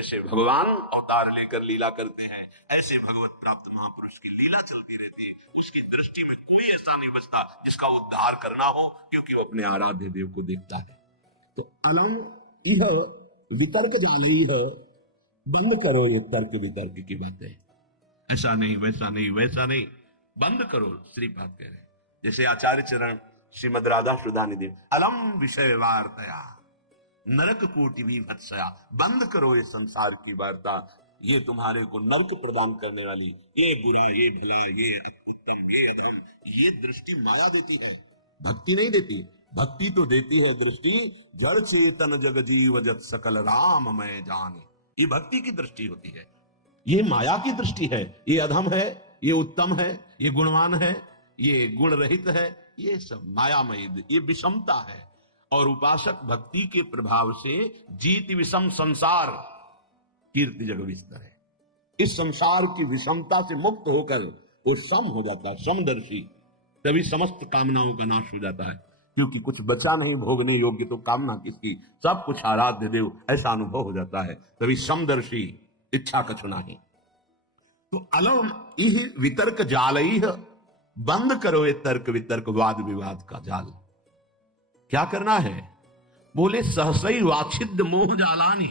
जैसे भगवान अवतार लेकर लीला करते हैं, ऐसे भगवत प्राप्त महापुरुष की लीला चलती रहती है। उसकी दृष्टि में कोई ऐसा नहीं बचता जिसका उद्धार करना हो, क्योंकि वो अपने आराध्य देव को देखता है। तो अलम यह वितर्क जालई है, बंद करो ये तर्क वितर्क की बातें, ऐसा नहीं वैसा नहीं वैसा नहीं, बंद करो। श्रीपाद कह रहे, जैसे आचार्य चरण श्रीमद राधा सुधानिधि, अलम विषय वार्तया नरक कोटि भी भत्सया, बंद करो ये संसार की वार्ता, ये तुम्हारे को नरक प्रदान करने वाली, ये बुरा ये भला ये उत्तम ये अधम, ये दृष्टि माया देती है, भक्ति नहीं देती। भक्ति तो देती है दृष्टि जड़ चेतन जग जीव जत सकल राम मैं जाने, ये भक्ति की दृष्टि होती है। ये माया की दृष्टि है, ये अधम है ये उत्तम है, ये गुणवान है ये गुण रहित है, ये सब मायामयी, ये विषमता है। और उपासक भक्ति के प्रभाव से जीत विषम संसार कीर्ति जग विस्तर है, इस संसार की विषमता से मुक्त होकर वो सम हो जाता है, समदर्शी, तभी समस्त कामनाओं का नाश हो जाता है। क्योंकि कुछ बचा नहीं भोगने योग्य तो कामना किसकी, सब कुछ आराध्य देव, ऐसा अनुभव हो जाता है, तभी समदर्शी, इच्छा कछु नहीं। तो अलम इह वितर्क जालई, बंद करो ये तर्क वितर्क वाद विवाद का जाल। क्या करना है? बोले सहसई वाछिद मोह जालानी,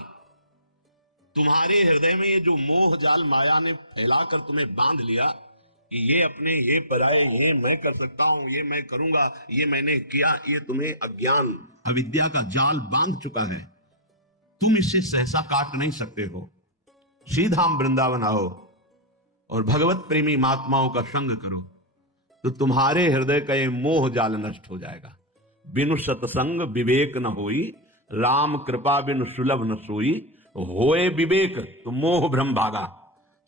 तुम्हारे हृदय में ये जो मोह जाल माया ने फैलाकर तुम्हें बांध लिया कि ये अपने ये पराये, ये मैं कर सकता हूं, ये मैं करूंगा, ये मैंने किया, ये तुम्हें अज्ञान अविद्या का जाल बांध चुका है, तुम इससे सहसा काट नहीं सकते हो। सीधा वृंदावन आओ और भगवत प्रेमी महात्माओं का संग करो, तो तुम्हारे हृदय का ये मोह जाल नष्ट हो जाएगा। बिनु सत्संग विवेक न होई, राम कृपा बिनु सुलभ न सोई, होए विवेक तो मोह भ्रम भागा।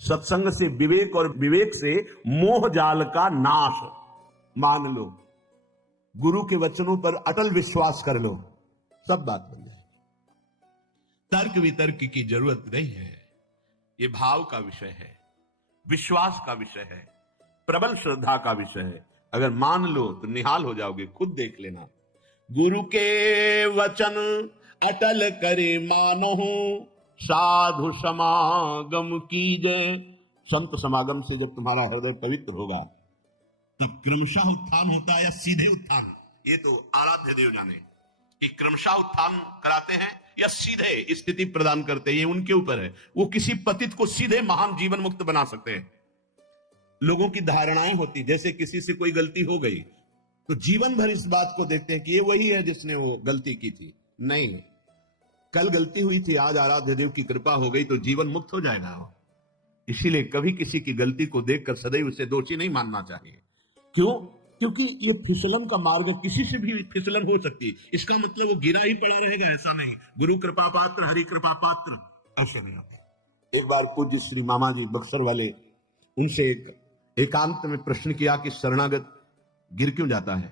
सत्संग से विवेक और विवेक से मोह जाल का नाश मान लो, गुरु के वचनों पर अटल विश्वास कर लो, सब बात बन जाएगी। तर्क वितर्क की जरूरत नहीं है, ये भाव का विषय है, विश्वास का विषय है, प्रबल श्रद्धा का विषय है। अगर मान लो तो निहाल हो जाओगे, खुद देख लेना। गुरु के वचन अटल करे मानो, साधु समागम कीजे। संत समागम से जब तुम्हारा हृदय पवित्र होगा तब क्रमशः उत्थान होता है या सीधे उत्थान, ये तो आराध्य देव जाने कि क्रमशः उत्थान कराते हैं या सीधे स्थिति प्रदान करते हैं, ये उनके ऊपर है। वो किसी पतित को सीधे महान जीवन मुक्त बना सकते हैं। लोगों की धारणाएं होती, जैसे किसी से कोई गलती हो गई तो जीवन भर इस बात को देखते हैं कि ये वही है जिसने वो गलती की थी। नहीं, कल गलती हुई थी, आज आराध्य देव की कृपा हो गई तो जीवन मुक्त हो जाएगा। इसीलिए कभी किसी की गलती को देखकर सदैव उसे दोषी नहीं मानना चाहिए। क्यों? क्योंकि ये फिसलन का मार्ग, किसी से भी फिसलन हो सकती है, इसका मतलब वो गिरा ही पड़ा रहेगा ऐसा नहीं। गुरु कृपा पात्र हरि कृपा पात्र ऐसा नहीं होता। एक बार पूज्य श्री मामा जी बक्सर वाले, उनसे एकांत में प्रश्न किया कि शरणागत गिर क्यों जाता है?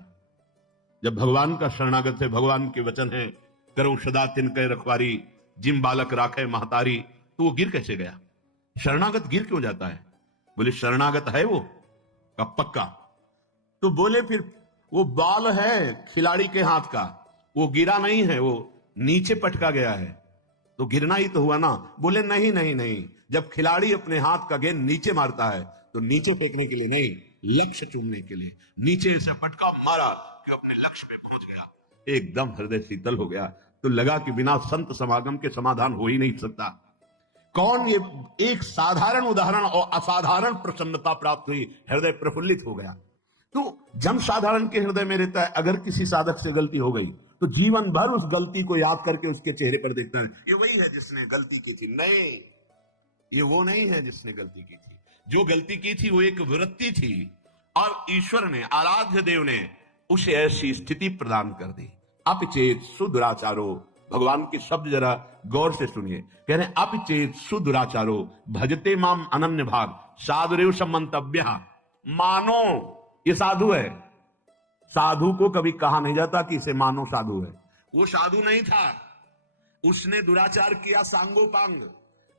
जब भगवान का शरणागत है, भगवान के वचन है, करो सदा तिनके रखवारी, जिम बालक राखे महतारी, तो वो गिर कैसे गया? शरणागत गिर क्यों जाता है? बोले शरणागत है वो का पक्का। तो बोले फिर वो बॉल है खिलाड़ी के हाथ का, वो गिरा नहीं है, वो नीचे पटका गया है, तो गिरना ही तो हुआ ना। बोले नहीं नहीं नहीं, जब खिलाड़ी अपने हाथ का गेंद नीचे मारता है तो नीचे फेंकने के लिए नहीं, लक्ष्य चुनने के लिए नीचे से पटका मारा कि अपने लक्ष्य पे पहुंच गया। एकदम हृदय शीतल हो गया, तो लगा कि बिना संत समागम के समाधान हो ही नहीं सकता। कौन? ये एक साधारण उदाहरण और असाधारण प्रसन्नता प्राप्त हुई, हृदय प्रफुल्लित हो गया। तो जन साधारण के हृदय में रहता है, अगर किसी साधक से गलती हो गई तो जीवन भर उस गलती को याद करके उसके चेहरे पर देखता है, ये वही है जिसने गलती की थी। नहीं, ये वो नहीं है जिसने गलती की थी। जो गलती की थी वो एक वृत्ति थी, और ईश्वर ने, आराध्य देव ने उसे ऐसी स्थिति प्रदान कर दी। अपचेत सुदुराचारो, भगवान के शब्द जरा गौर से सुनिए, कह रहे हैं अपचेत सुदुराचारो भजते माम अनन्य भाग साधुरेव समंतव्य। मानो ये साधु है, साधु को कभी कहा नहीं जाता कि इसे मानो साधु है। वो साधु नहीं था, उसने दुराचार किया सांगोपांग,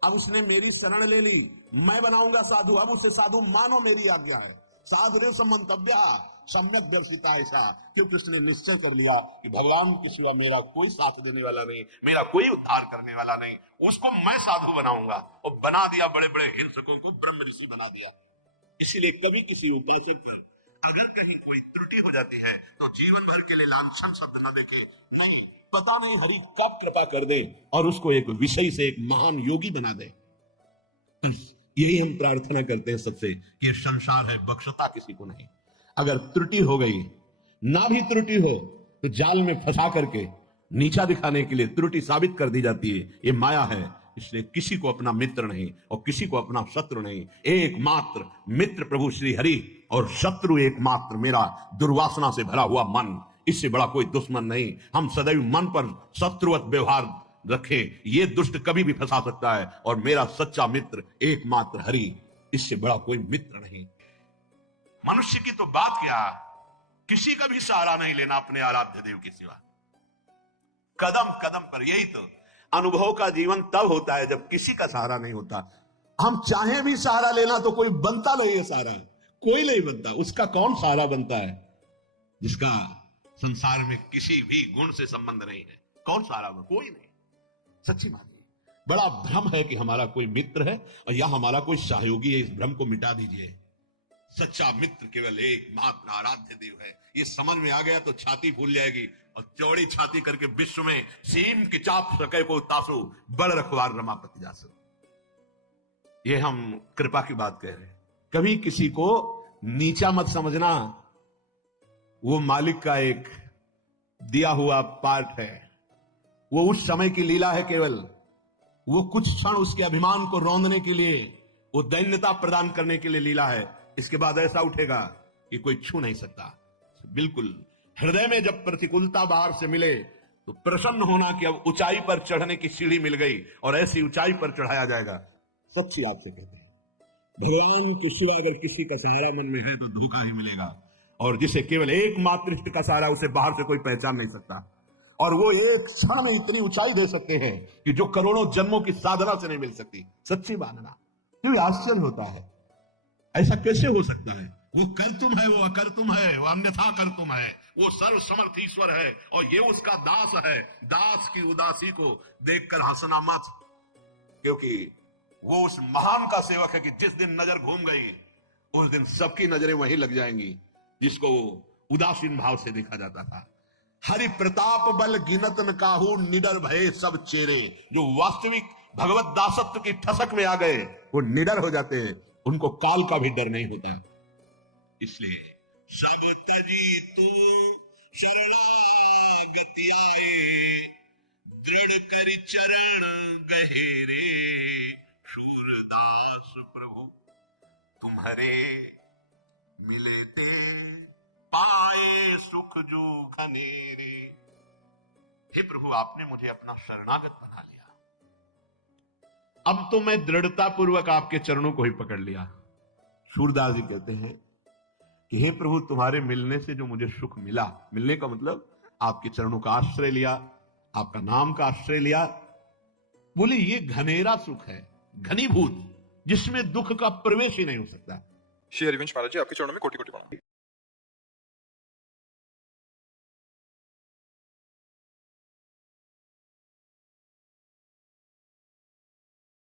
अब उसने मेरी शरण ले ली, मैं बनाऊंगा साधु, अब उसे साधु मानो, मेरी आज्ञा है। साधुरेव समंतव्य, सम्यक दर्शिता ऐसा, क्योंकि उसने निश्चय कर लिया कि भगवान के सिवा मेरा कोई साथ देने वाला नहीं, मेरा कोई उद्धार करने वाला नहीं, उसको मैं साधु बनाऊंगा। और बना दिया, बड़े बड़े हिंसकों को ब्रह्म ऋषि बना दिया। इसीलिए कभी किसी उपासक पर अगर कहीं कोई त्रुटि हो जाती है तो जीवन भर के लिए लांछन शब्द न देखे, नहीं, पता नहीं हरि कब कृपा कर दे और उसको एक विषय से एक महान योगी बना दे। यही हम प्रार्थना करते हैं सबसे, ये संसार है, बख्शता किसी को नहीं। अगर त्रुटि हो गई, ना भी त्रुटि हो तो जाल में फंसा करके नीचा दिखाने के लिए त्रुटि साबित कर दी जाती है। ये माया है, इसलिए किसी को अपना मित्र नहीं और किसी को अपना शत्रु नहीं। एकमात्र मित्र प्रभु श्री हरि और शत्रु एकमात्र मेरा दुर्वासना से भरा हुआ मन। इससे बड़ा कोई दुश्मन नहीं। हम सदैव मन पर शत्रुवत व्यवहार रखें, ये दुष्ट कभी भी फंसा सकता है। और मेरा सच्चा मित्र एकमात्र हरि, इससे बड़ा कोई मित्र नहीं। मनुष्य की तो बात क्या, किसी का भी सहारा नहीं लेना अपने आराध्य देव के सिवा। कदम कदम पर, यही तो अनुभव का जीवन तब होता है जब किसी का सहारा नहीं होता। हम चाहे भी सहारा लेना तो कोई बनता नहीं है सहारा, कोई नहीं बनता। उसका कौन सहारा बनता है जिसका संसार में किसी भी गुण से संबंध नहीं है? कौन सहारा? कोई नहीं। सच्ची बात है, बड़ा भ्रम है कि हमारा कोई मित्र है और या हमारा कोई सहयोगी है। इस भ्रम को मिटा दीजिए। सच्चा मित्र केवल एक मात्र आराध्य देव है। ये समझ में आ गया तो छाती फूल जाएगी और चौड़ी छाती करके विश्व में सीम की चाप सके को तासो, बड़ रखवार रमापति जासो। ये हम कृपा की बात कह रहे हैं। कभी किसी को नीचा मत समझना, वो मालिक का एक दिया हुआ पार्ट है। वो उस समय की लीला है केवल। वो कुछ क्षण उसके अभिमान को रौंदने के लिए, वो दैन्यता प्रदान करने के लिए लीला है। इसके बाद ऐसा उठेगा कि कोई छू नहीं सकता। बिल्कुल हृदय में जब प्रतिकूलता बाहर से मिले तो प्रसन्न होना कि अब ऊंचाई पर चढ़ने की सीढ़ी मिल गई और ऐसी ऊंचाई पर चढ़ाया जाएगा। सच्ची आपसे कहते हैं, भगवान के सिवा अगर किसी का सहारा मन में है तो धोखा ही मिलेगा। और जिसे केवल एकमात्र इष्ट का सहारा, उसे बाहर से कोई पहचान नहीं सकता। और वो एक क्षण में इतनी ऊंचाई दे सकते हैं कि जो करोड़ों जन्मों की साधना से नहीं मिल सकती। सच्ची मानना, क्यों आश्चर्य होता है, ऐसा कैसे हो सकता है? वो कर तुम है, वो अकर तुम है, वो अन्यथा कर तुम है, वो सर्व समर्थ ईश्वर है और ये उसका दास है। दास की उदासी को देखकर हंसना मत, क्योंकि वो उस महान का सेवक है कि जिस दिन नजर घूम गई उस दिन सबकी नजरें वहीं लग जाएंगी जिसको उदासीन भाव से देखा जाता था। हरि प्रताप बल गिनत न काहू, निडर भय सब चेरे। जो वास्तविक भगवत दासत्व की ठसक में आ गए वो निडर हो जाते हैं, उनको काल का भी डर नहीं होता। इसलिए सब तजी तू शरणागति आए, दृढ़ कर चरण गहेरे। शूरदास प्रभु तुम्हारे मिले ते, पाए सुख जो घनेरे। हे प्रभु, आपने मुझे अपना शरणागत बना लिया, अब तो मैं दृढ़ता पूर्वक आपके चरणों को ही पकड़ लिया। सूरदास जी कहते हैं कि हे प्रभु, तुम्हारे मिलने से जो मुझे सुख मिला, मिलने का मतलब आपके चरणों का आश्रय लिया, आपका नाम का आश्रय लिया, बोले ये घनेरा सुख है, घनीभूत, जिसमें दुख का प्रवेश ही नहीं हो सकता। श्री हरिवंश महाराज जी, आपके चरणों में कोटि कोटि प्रणाम।